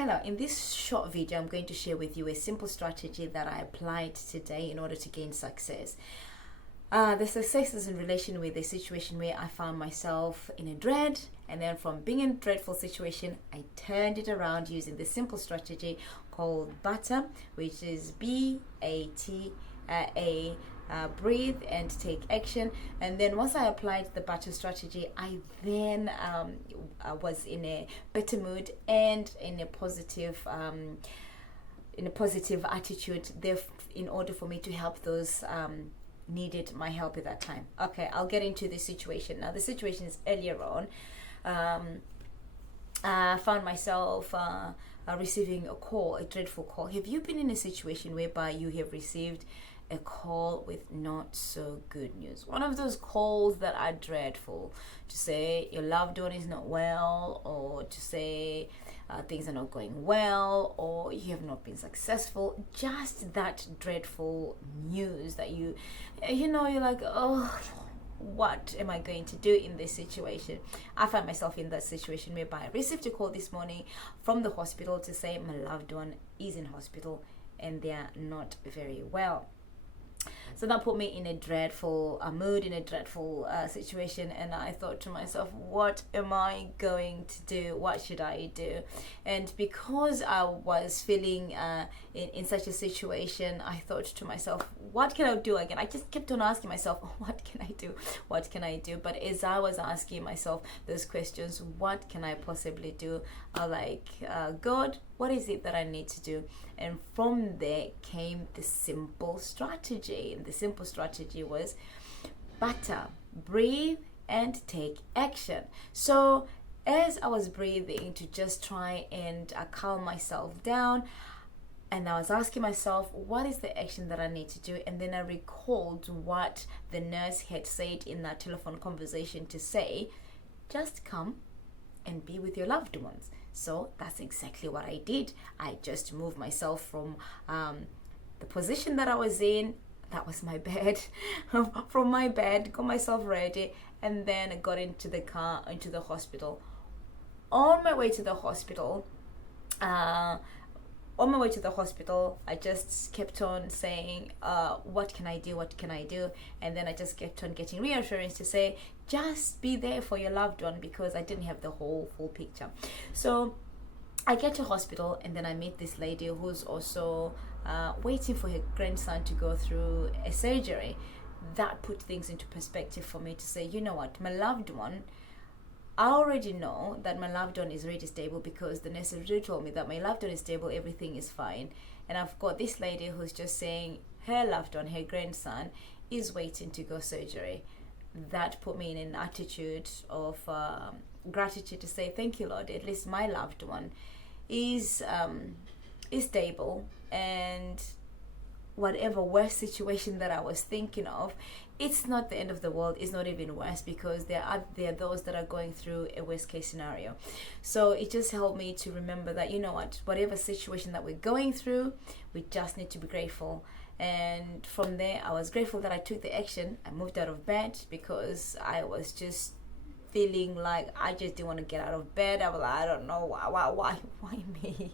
Hello, in this short video, I'm going to share with you a simple strategy that I applied today in order to gain success. The success is in relation with a situation where I found myself in a dread, and then from being in a dreadful situation, I turned it around using this simple strategy called BATA, which is BATA. Breathe and take action. And then once I applied the BATA strategy, I then was in a better mood and in a positive attitude there in order for me to help those needed my help at that time. Okay, I'll get into the situation now. The situation is earlier on. I found myself receiving a dreadful call. Have you been in a situation whereby you have received a call with not so good news? One of those calls that are dreadful, to say your loved one is not well, or to say things are not going well, or you have not been successful. Just that dreadful news that you're like, oh, what am I going to do in this situation? I find myself in that situation whereby I received a call this morning from the hospital to say my loved one is in hospital and they are not very well. So that put me in a dreadful mood, in a dreadful situation, and I thought to myself, what am I going to do? What should I do? And because I was feeling in such a situation, I thought to myself, what can I do again? I just kept on asking myself, what can I do? What can I do? But as I was asking myself those questions, what can I possibly do? I was like, God, what is it that I need to do? And from there came the simple strategy. And the simple strategy was BATA, breathe and take action. So as I was breathing to just try and calm myself down, and I was asking myself, what is the action that I need to do? And then I recalled what the nurse had said in that telephone conversation to say, just come and be with your loved ones. So that's exactly what I did. I just moved myself from the position that I was in. That was my bed. From my bed, got myself ready, and then I got into the car, into the hospital. On my way to the hospital, I just kept on saying, what can I do? What can I do? And then I just kept on getting reassurance to say, just be there for your loved one, because I didn't have the whole full picture. So I get to hospital, and then I meet this lady who's also waiting for her grandson to go through a surgery. That put things into perspective for me to say, you know what, my loved one, I already know that my loved one is really stable, because the nurse already told me that my loved one is stable, everything is fine. And I've got this lady who's just saying her loved one, her grandson, is waiting to go surgery. That put me in an attitude of gratitude to say, thank you, Lord, at least my loved one is stable, and whatever worst situation that I was thinking of, it's not the end of the world. It's not even worse, because there are those that are going through a worst case scenario. So it just helped me to remember that, you know what, whatever situation that we're going through, we just need to be grateful. And from there, I was grateful that I took the action. I moved out of bed because I was just feeling like I just didn't want to get out of bed. I was like, I don't know why me.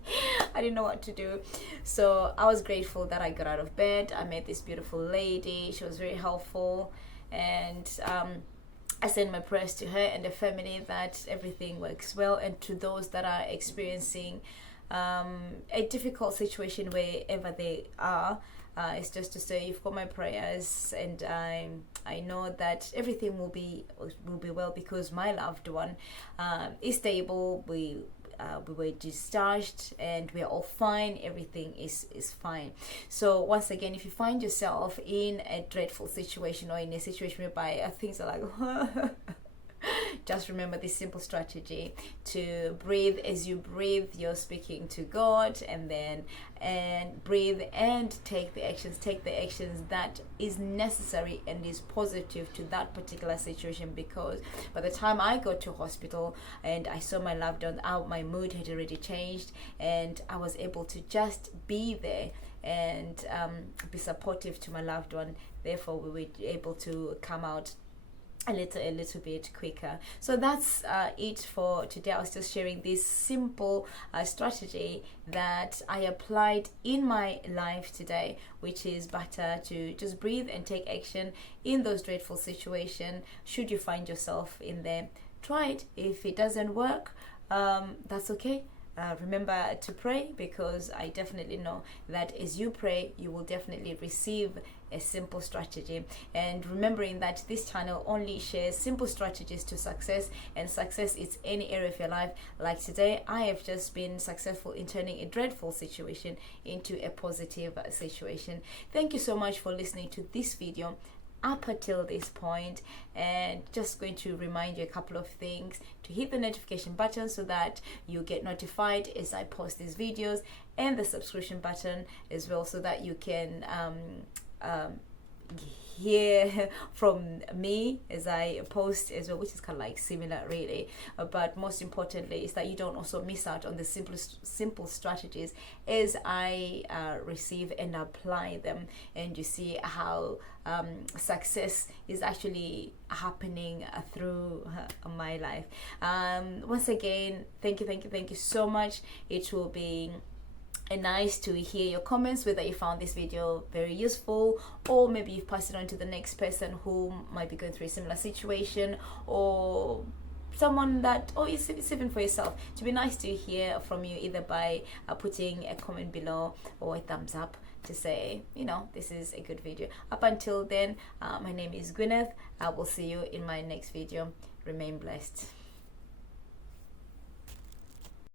I didn't know what to do. So I was grateful that I got out of bed. I met this beautiful lady. She was very helpful, and I send my prayers to her and the family that everything works well. And to those that are experiencing a difficult situation wherever they are, it's just to say, you've got my prayers, and I know that everything will be well, because my loved one is stable. We were discharged and we're all fine. Everything is fine. So once again, if you find yourself in a dreadful situation, or in a situation whereby things are like just remember this simple strategy to breathe. As you breathe, you're speaking to God, and breathe and take the actions that is necessary and is positive to that particular situation. Because by the time I got to hospital and I saw my loved one out, my mood had already changed, and I was able to just be there and be supportive to my loved one. Therefore, we were able to come out a little bit quicker. So that's it for today. I was just sharing this simple strategy that I applied in my life today, which is better to just breathe and take action in those dreadful situations. Should you find yourself in there, try it. If it doesn't work, that's okay. Remember to pray, because I definitely know that as you pray, you will definitely receive a simple strategy. And remembering that this channel only shares simple strategies to success, and success is any area of your life. Like today, I have just been successful in turning a dreadful situation into a positive situation. Thank you so much for listening to this video up until this point, and just going to remind you a couple of things: to hit the notification button so that you get notified as I post these videos, and the subscription button as well, so that you can hear from me as I post as well, which is kind of like similar really, but most importantly is that you don't also miss out on the simple strategies as I receive and apply them, and you see how success is actually happening through my life. Once again, thank you so much. It will be nice to hear your comments, whether you found this video very useful, or maybe you've passed it on to the next person who might be going through a similar situation, or someone that, or it's even for yourself. To be nice to hear from you, either by putting a comment below or a thumbs up to say, you know, this is a good video. Up until then, my name is Gwyneth. I will see you in my next video. Remain blessed.